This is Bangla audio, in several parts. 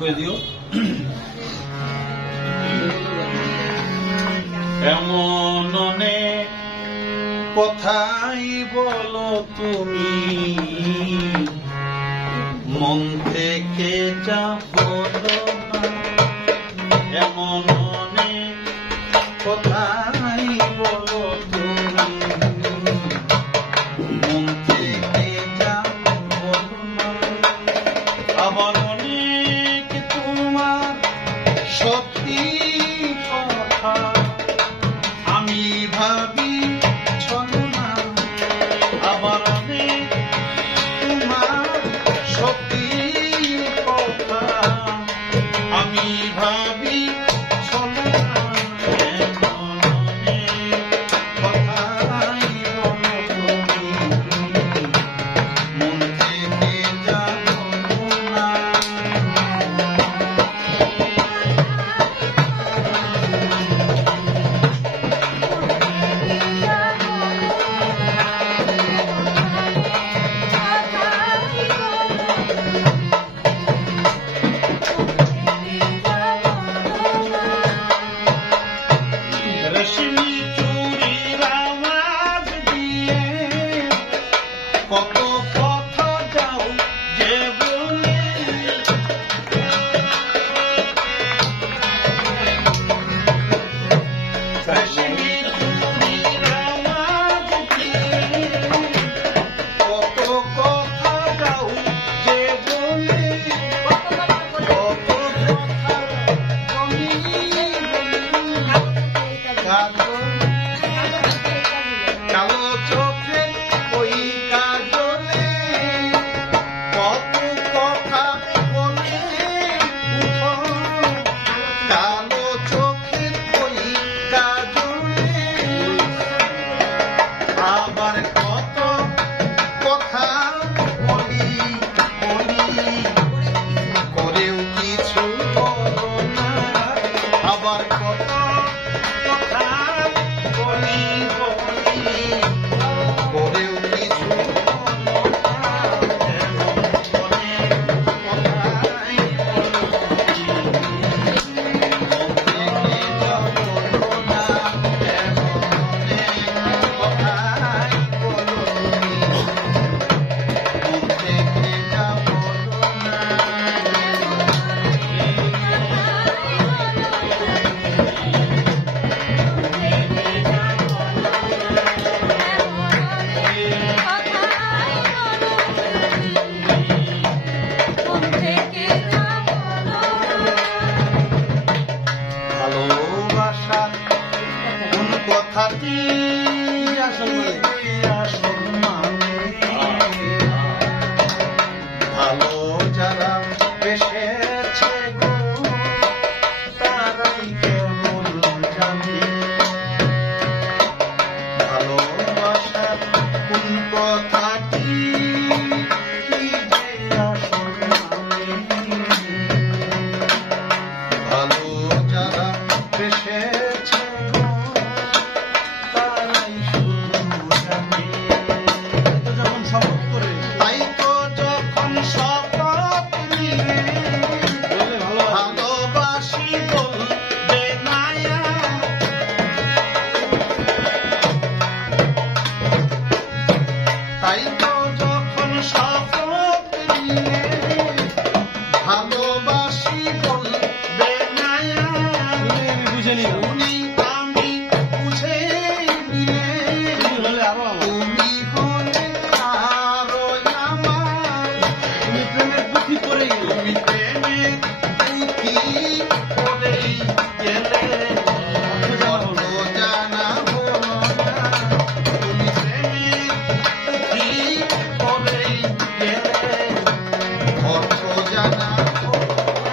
করে দিও। এমন অনেক কথাই বলো তুমি, মন থেকে যা বলো না। এমন অনেক কথাই বলো তুমি, মন থেকে যা বলো না। আবার অনেক তোমার সত্যি কথা আমি ভাবি চলো না। আবার অনেক তোমার সত্যি কথা আমি ভাবি চলো না। কত কথা যাও যে বলে, কত কথা যাও যে বলে, কত কথা কালো চোখে ওই কাজলে, কত কথা বলে উঠো, কালো চোখে ওই কাজলে। আবার কত কথা বলি বলি করেও কিছু বলো না। আবার কত কথা বলি বলি করেও কিছু বলো না। ভালোবাসার কোন কথাটি আসলে আসল মানে, ভালো যারা বেসেছে গো তারাই কেবল জানে। ভালোবাসার কোন কথাটি কি যে আসল মানে, ভালো যারা বেসেছে তারাই শুধু জানে। যখন শপথ করে, তাই তো যখন শপথ নিয়ে ভালোবাসি বলবে না, তাই তো যখন শপথ নিয়ে ভালোবাসি বলবে না, শুনি আমি বুঝে নিয়ে তুমি হলে আরো আমার, তুমি প্রেমের বুদ্ধি করে, তুমি প্রেমের বুদ্ধি করে গেলে কত জানা হলো না। তুমি প্রেমের বুদ্ধি করে গেলে কত জানা হলো না।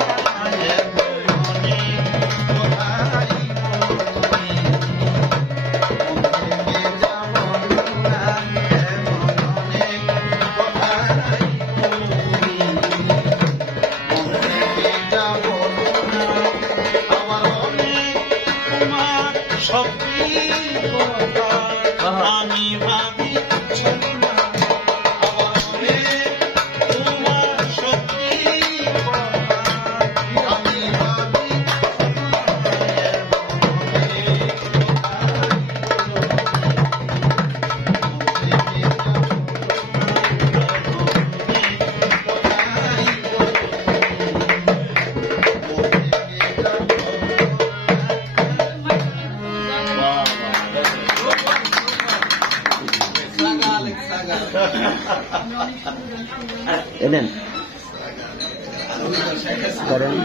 সত্যি কথা আমি ভাবি চলি না। আবার তোমার সত্যি কথা এনেন করেন